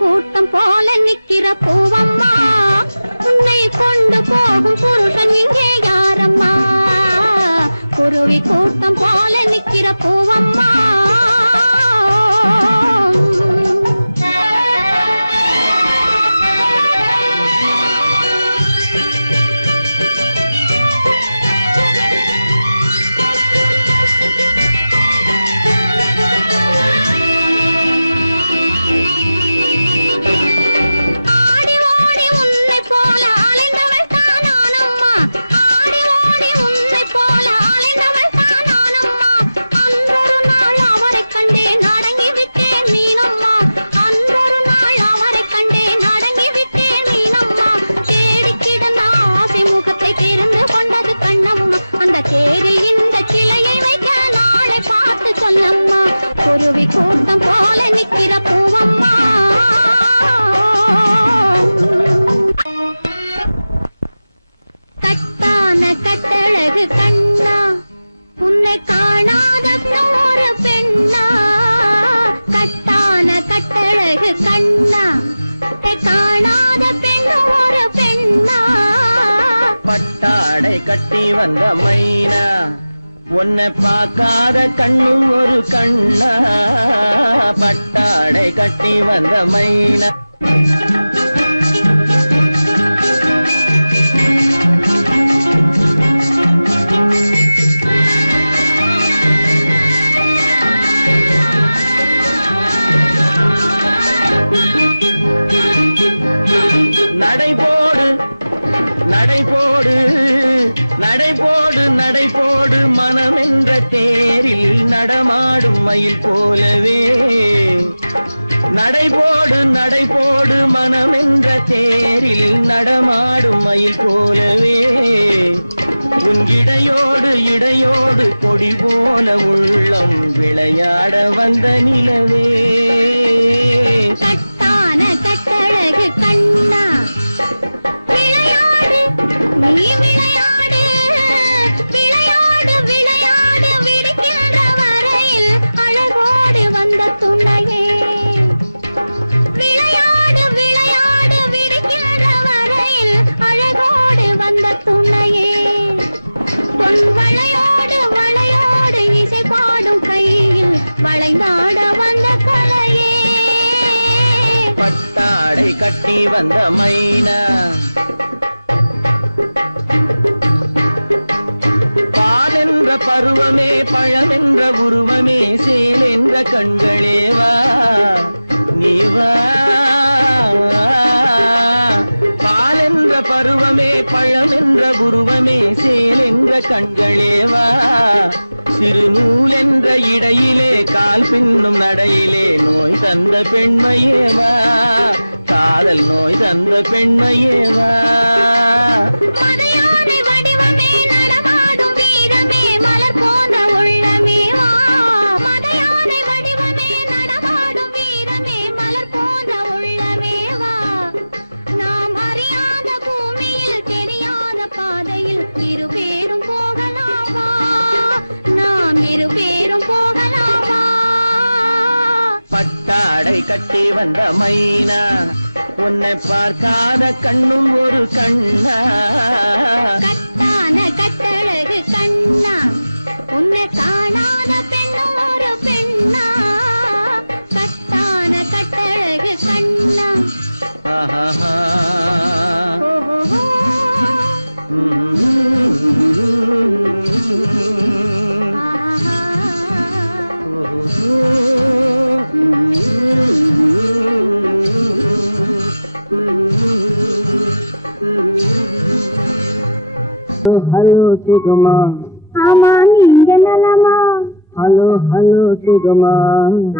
கூட்டம் போல நிக்கிற பூவம்மா, உன்னை கொண்டு போகும் புருஷன் இங்கே யாரம்மா? குருவி கூட்டம் போல நிக்கிற பூவம்மா. தேரில் இந்த கிளையை வைக்க நாளை பார்த்து சொல்லம்மா. குருவி கூட்டம் போல நிக்கிற பூவம்மா. கட்டான கட்டழகு கண்ணா, உன்னை காணாத ஒரு பெண்ணா? கட்டான கட்டழகு கண்ணா, காணாத பெண் ஒரு பெண்ணா? பட்டாடை கட்டி வந்த மைனா, உன்னை பார்க்காத கண்ணும் ஒரு கண்ணா? பட்டாடை கட்டி வந்த மைனா. நடைபோடு நடைபோடு நடைபோடு நடைபோடு மனமென்ற தேரில் நடமாடும் மயில் போலவே. நடைபோடு நடைபோடு மனமென்ற தேரில் நடமாடும் மயில் போலவே. உன் இடையோடு இடையோடு கொடி போல உள்ளம் விளையாட வந்த நிலவே. கட்டான பட்டாடை கட்டி வந்த மைனா பாலென்ற பருவமே பழமென்ற உருவமே சேல் என்ற கண்களே வா நீ வா பாலென்ற பருவமே பழமென்ற உருவமே சேல் என்ற கண்களே வா சிறுநூல் என்ற இடையிலே கால் பின்னும் நடையிலே நோய் தந்த பெண்மையே வா காதல் நோய் தந்த பெண்மையே வா மதையானை வடிவமே நடமாடும் வீரமே மலர் போன்ற உள்ளமே வா மதையானை வடிவமே நடமாடும் வீரமே மலர் போன்ற உள்ளமே வா நாம் அறியாத பூமியில் தெரியாத பாதையில் இருபேரும் போகலாம் வா நாம் இருபேரும் போகலாம் வா பட்டாடை கட்டி வந்த மைனா உன்னை பார்க்காத கண்ணும் ஒரு கண்ணா கட்டான கட்டழகு கண்ணா உன்னை காணாத பெண்ணும் ஒரு பெண்ணா கட்டான கட்டழகு கண்ணா ஆஹா ஹலோ சுகமா ஆமா நீங்க நலமா ஹலோ ஹலோ சுகமா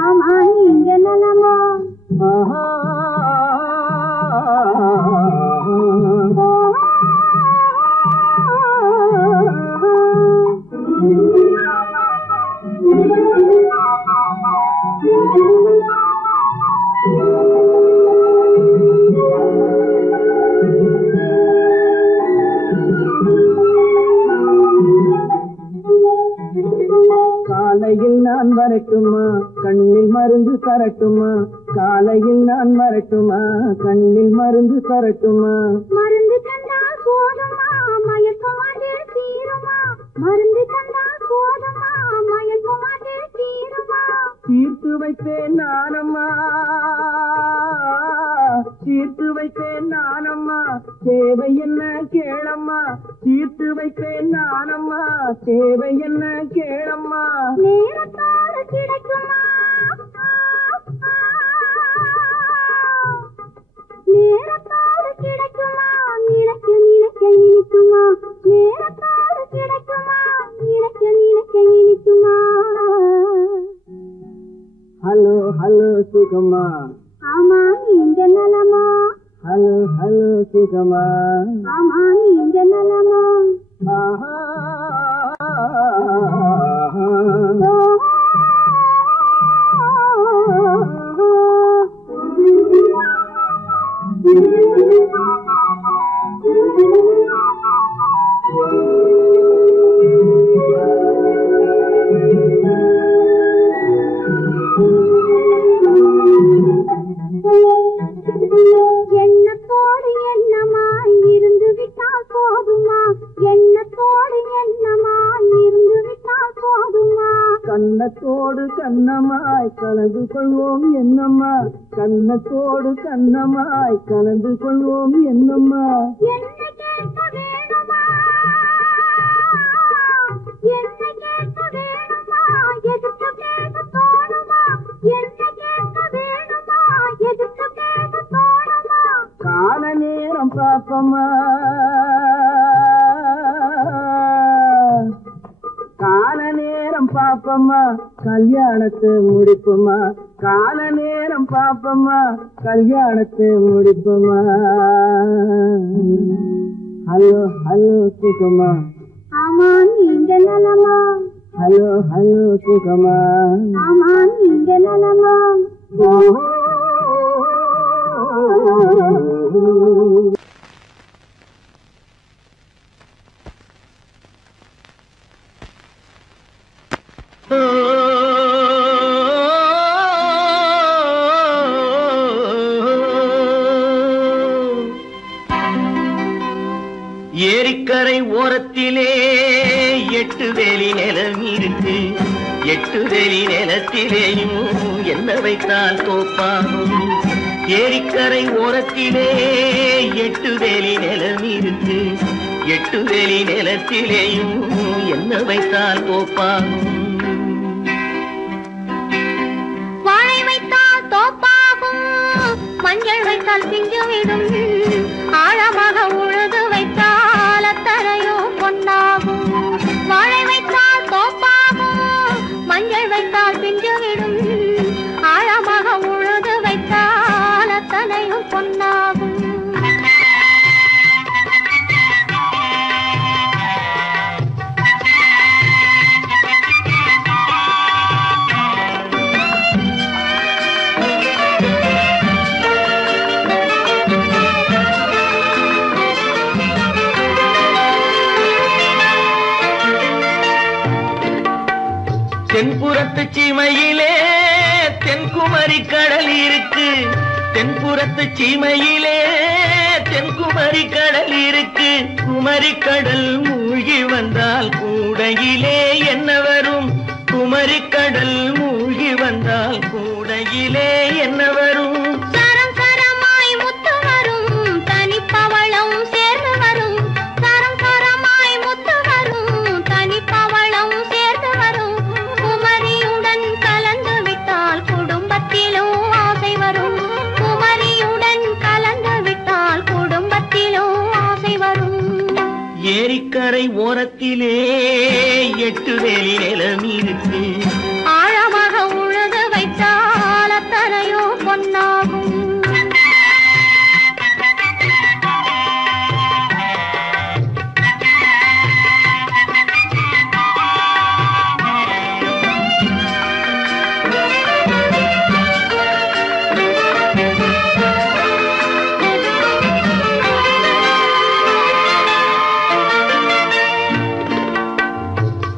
ஆமா நீங்க நலமா ஆஹா காலையில் நான் வரட்டுமா கண்ணில் மருந்து தரட்டுமா காலையில் நான் வரட்டுமா கண்ணில் மருந்து தரட்டுமா மருந்து தந்தால் போதுமா மயக்கமாதே தீருமா மருந்து தந்தால் போதுமா மயக்கமாதே தீருமா தீர்த்து வைப்பேன் நானம்மா தீர்த்து வைப்பேன் நானம்மா தேவை என்ன கேளம்மா தீர்த்து வைப்பேன் நானம்மா தேவை என்ன கேளம்மா நேரத்தோடு கிடைக்குமா நேரத்தோடு கிடைக்குமா நினைக்க நினைக்க இனிக்குமா நேரத்தோடு கிடைக்குமா நினைக்க நினைக்க இனிக்குமா ஹலோ ஹலோ சுகமா ஆமா நீங்க நலமா ஹலோ ஹலோ சுகமா ஆமா நீங்க நலமா ஆஹா எண்ணத்தோடு எண்ணமாய் இருந்து விட்டால் போதுமா எண்ணத்தோடு எண்ணமாய் இருந்து விட்டால் போதுமா கண்ணத்தோடு கண்ணமாய் கலந்து கொள்வோம் என்னம்மா கண்ணத்தோடு கண்ணமாய் கலந்து கொள்வோம் என்னம்மா என்ன கேட்க வேணுமா என்ன கேட்க வேணுமா எதுக்கு பேச தோணுமா என்ன கேட்க வேணுமா எதுக்கு பேச தோணுமா கால நேரம் பாப்பமா கால நேரம் பாப்பமா கல்யாணத்தை முடிப்புமா கால நேரம் பாப்பமா கல்யாணத்தை முடிப்புமா ஹலோ ஹலோ சுகமா ஆமா நீங்க நலமா ஹலோ ஹலோ சுகமா ஆமா நீங்க நலமா ஏரிக்கரை ஓரத்திலே 8 வேலி நிலம் இருக்கு 8 வேலி நிலத்திலேயும் என்ன வைத்தால் தோப்பாகும் ஏரிக்கரை ஓரத்திலே 8 வேலி நிலம் இருக்கு. 8 வேலி நிலத்திலேயும் என்ன வைத்தால் தோப்பாகும். வாழை வைத்தால் தோப்பாகும், மஞ்சள் வைத்தால் பிஞ்சுவிடும், ஆழமாக உழுது வைத்தால் அத்தனையோ பொன்னாகும். வாழை வைத்தால் தோப்பாகும், மஞ்சள் வைத்தால் பிஞ்சுவிடும், ஆழமாக உழுது வைத்தால் அத்தனையோ பொன்னாகும். தென்புறத்து சீமையிலே தென்குமரி கடல் இருக்கு. தென்புறத்து சீமையிலே தென்குமரி கடல் இருக்கு. குமரி கடல் மூழ்கி வந்தால் கூடையிலே என்ன வரும்? குமரி கடல் மூழ்கி வந்தால் கூடையிலே என்ன வரும்? சரம் சரமாய் முத்து வரும், தனிப்பவளம் சேர்ந்து வரும். சரம் சரமாய் முத்து வரும், தனிப்பவளம் சேர்ந்து வரும். குமரியுடன் கலந்து விட்டால் குடும்பத்திலும் ஆசை வரும். குமரியுடன் கலந்து விட்டால் குடும்பத்திலும் ஆசை வரும். ஏரிக்கரை ஓரத்திலே 8 வேலி நிலம் இருக்கு. ஆழமாக உழுது வைத்தால் அத்தனையோ பொன்னாகும்.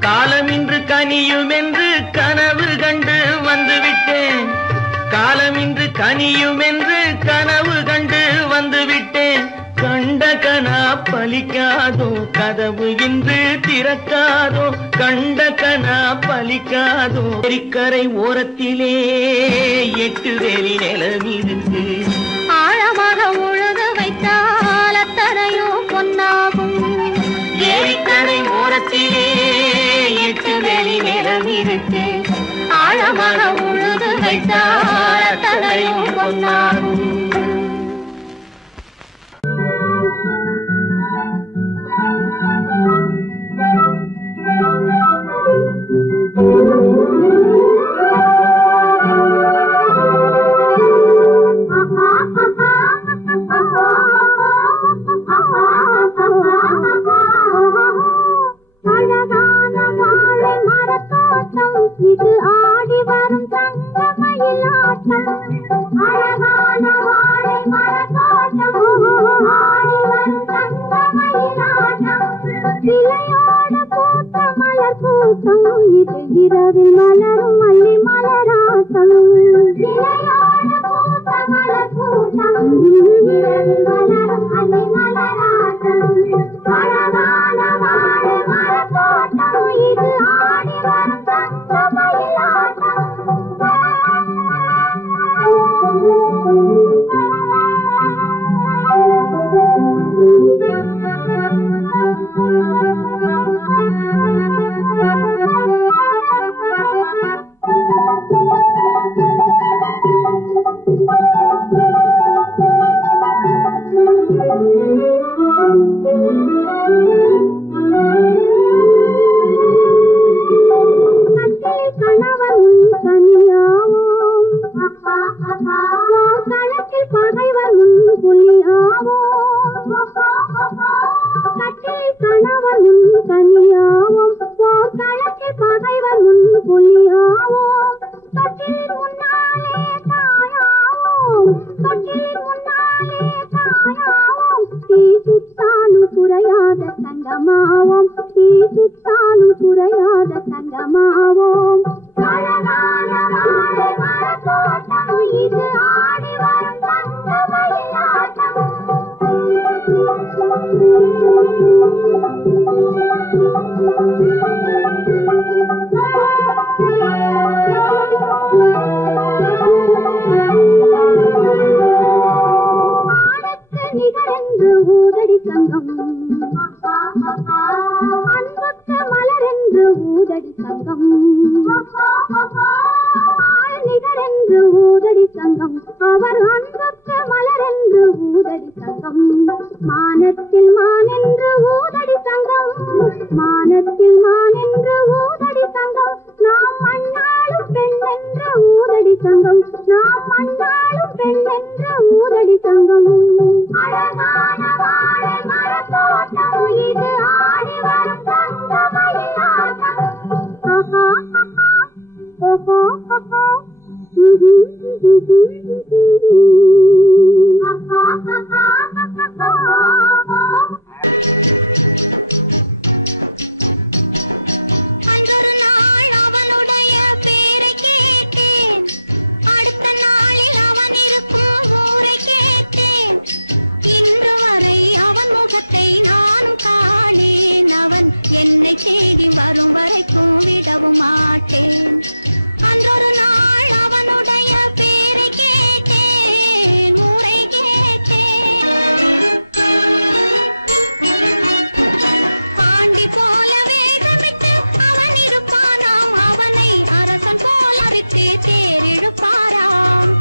காலமின்று கனியும் என்று கனவு கண்டு வந்துவிட்டேன். காலமின்று கனியும் என்று கனவு கண்டு வந்துவிட்டேன். கண்ட கனா பலிக்காதோ, கதவு இன்று திறக்காதோ. கண்ட கனா பலிக்காதோ. ஏரிக்கரை ஓரத்திலே 8 வேலி நிலம் இருக்கு. ஆழமாக உழுது வைத்தால் அத்தனையோ பொன்னாகும். ஏரிக்கரை ஓரத்திலே 8 வேலி நிலம் இருக்கு. ஆழமாக உழுது வைத்தால் அத்தனையோ பொன்னாகும். அழகான வாழை மரத்தோட்டம், இது ஆடி வரும் தங்கமயிலாட்டம். அழகான வாழை மரத்தோட்டம், ஆடி வரும் தங்கமயிலாட்டம். கிளையோடு பூத்த மலர் கூட்டம், இது இரவில் மலரும் மல்லி மலராட்டம். கிளையோடு பூத்த மலர் கூட்டம், இரவில் மலரும் மல்லி மலராட்டம். அழகான வாழை மரத்தோட்டம், இது ஆடி வரும் தங்கமயிலாட்டம். தங்கம் அழகான வாழை மரத்தோட்டம் இது ஆடி வரும் தங்கமயிலாட்டம் ஆஹா ஆஹா ஓஹோ ஓஹோ அன்றொரு நாள் அவனுடைய பேரை கேட்டேன் அடுத்த நாளில் அவன் இருக்கும் ஊரை கேட்டேன் இன்று வரை அவன் முகத்தை நானும் காணேன் அவன் என்னை தேடி வரும் வரைக்கும் விடவும் மாட்டேன் அன்றொரு நாள் அவனுடைய பேரை கேட்டேன் ஊரை கேட்டேன் பாண்டி போல வேகமிட்டு அவன் இருப்பானாம் அவனை அரசன் போல அரித்து தேரிழுப்பாராம்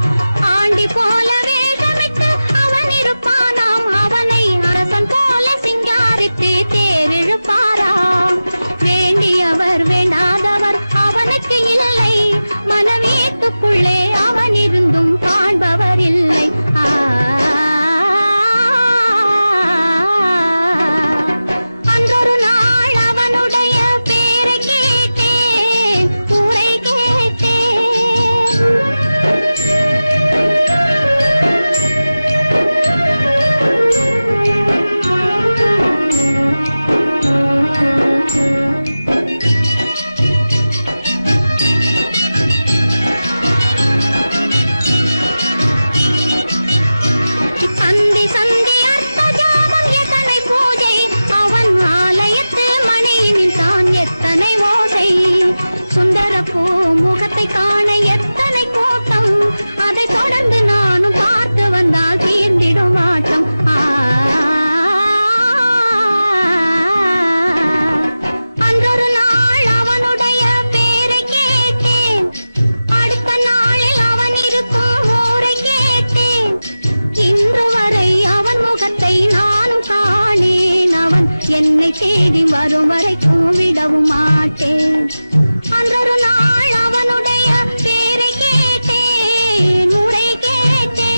ஆண்டி போல வேகமிட்டு அவன் இருப்பானாம் அவனை அரசன் போல சிங்காரித்து தேரிழுப்பாராம் வேண்டியவர் வேண்டாதவர் அவனுக்கு இல்லை மனவீட்டுக்குள்ளே அவன் இருந்தும் காண்பவர் இல்லை அன்றொரு நாள் அவனுடைய பேரை கேட்டேன் ஊரை கேட்டேன் சந்தி சந்தி அர்த்த ஜாமம் எத்தனை பூஜை அவன் ஆலயத்து மணியினில் தான் எத்தனை ஓசை சுந்தர பூ முகத்தை காண எத்தனை கூட்டம் அதை தொடர்ந்து நானும் பார்த்து வந்தால் தீர்ந்திடும் ஆட்டம் அன்றொரு நாள் அவனுடைய பேரை கேட்டேன் அடுத்த நாளில் அவன் இருக்கும் ஊரை கேட்டேன் இன்று வரை அவன் முகத்தை நானும் காணேன் அவன் என்னை தேடி வரும் வரைக்கும் விடவும் மாட்டேன் அன்றொரு நாள் அவனுடைய பேரை கேட்டேன் ஊரை கேட்டேன்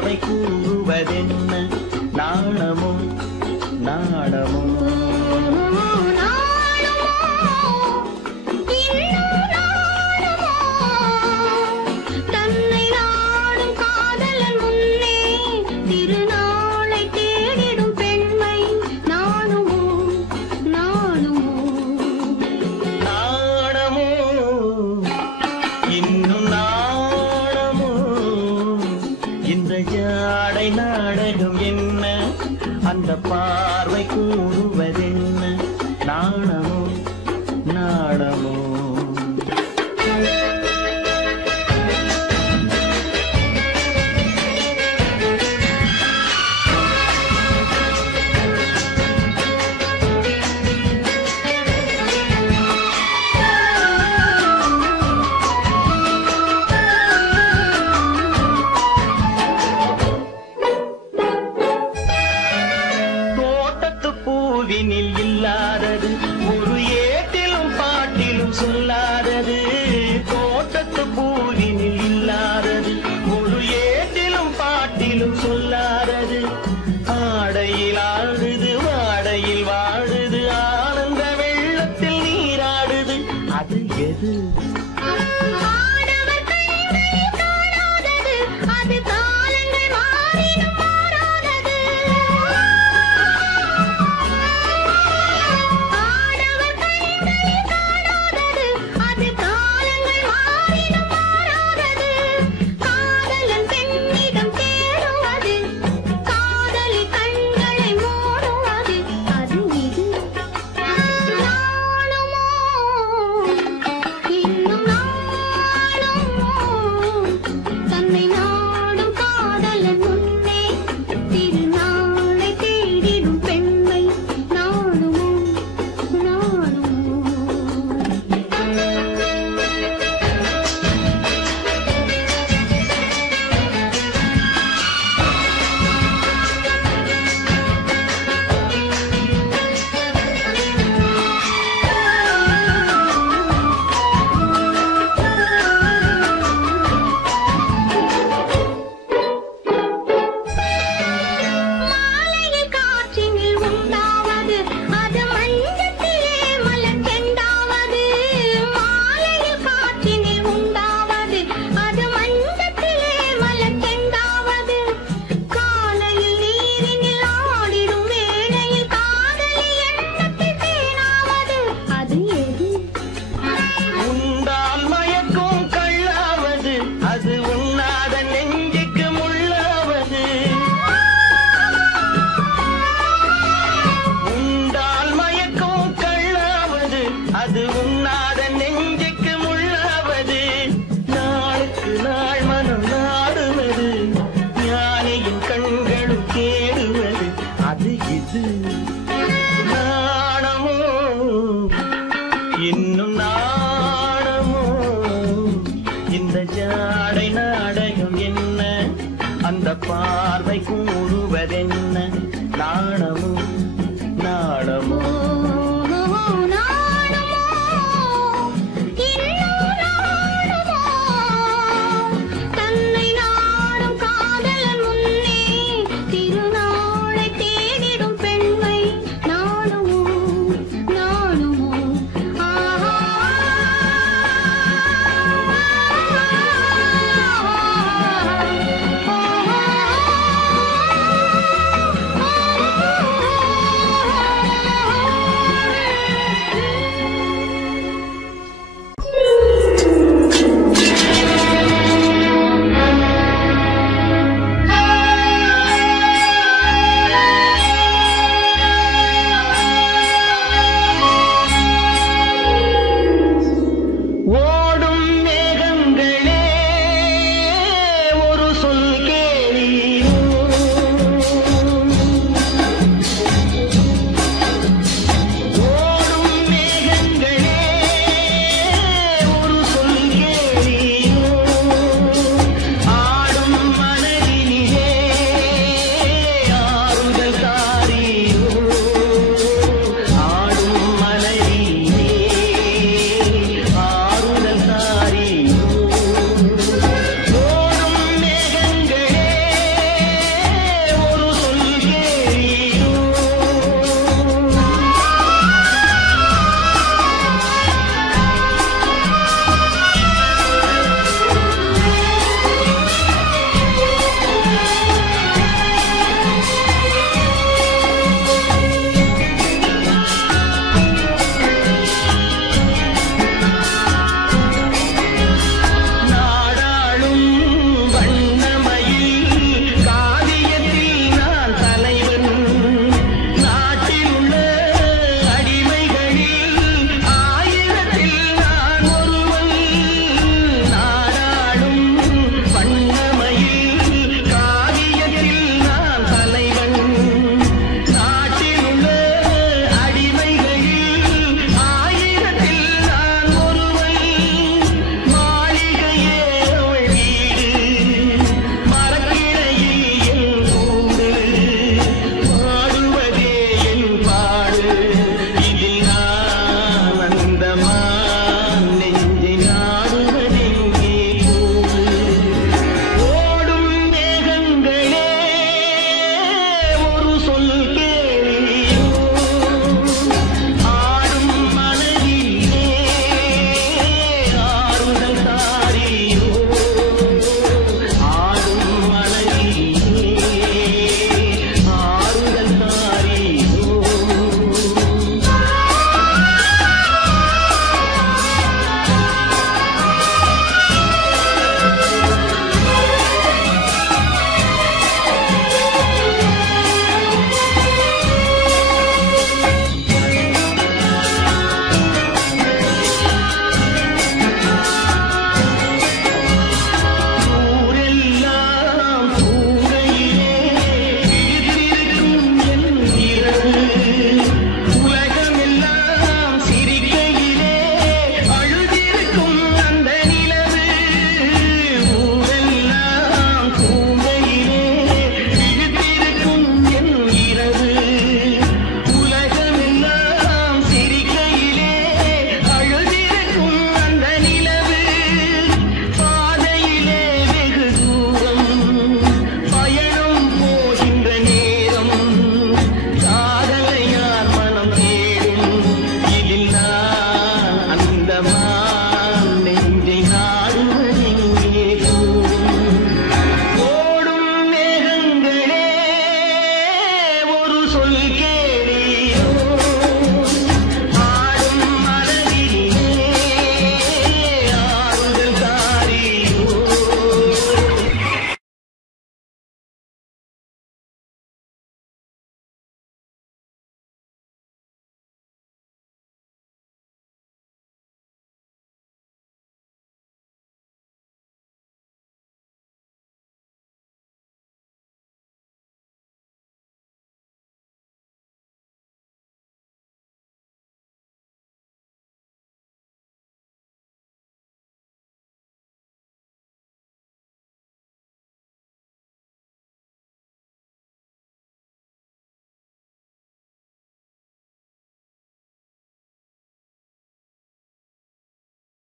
பார்வை கூறுவதென்ன நாணமோ நாணமோ அந்த பார்வை கூறுவதென்ன நாணமோ நாணமோ தோட்டத்து பூவினில் இல்லாதது ஒரு ஏட்டிலும் பாட்டிலும் சொல்லாதது ஆடையில் ஆடுது வாடையில் வாடுது ஆனந்த வெள்ளத்தில் நீராடுது அது எது அது உண்ணாத நெஞ்சுக்கு முள்ளாவது நாளுக்கு நாள் மனம் மாறுவது ஞானியின் கண்களும் கேடுவது அது இது நாணமோ இன்னும் நாணமோ இந்த ஜாடை நாடகம் என்ன அந்த பார்வை கூறுவதென்ன நாணமோ நாணமோ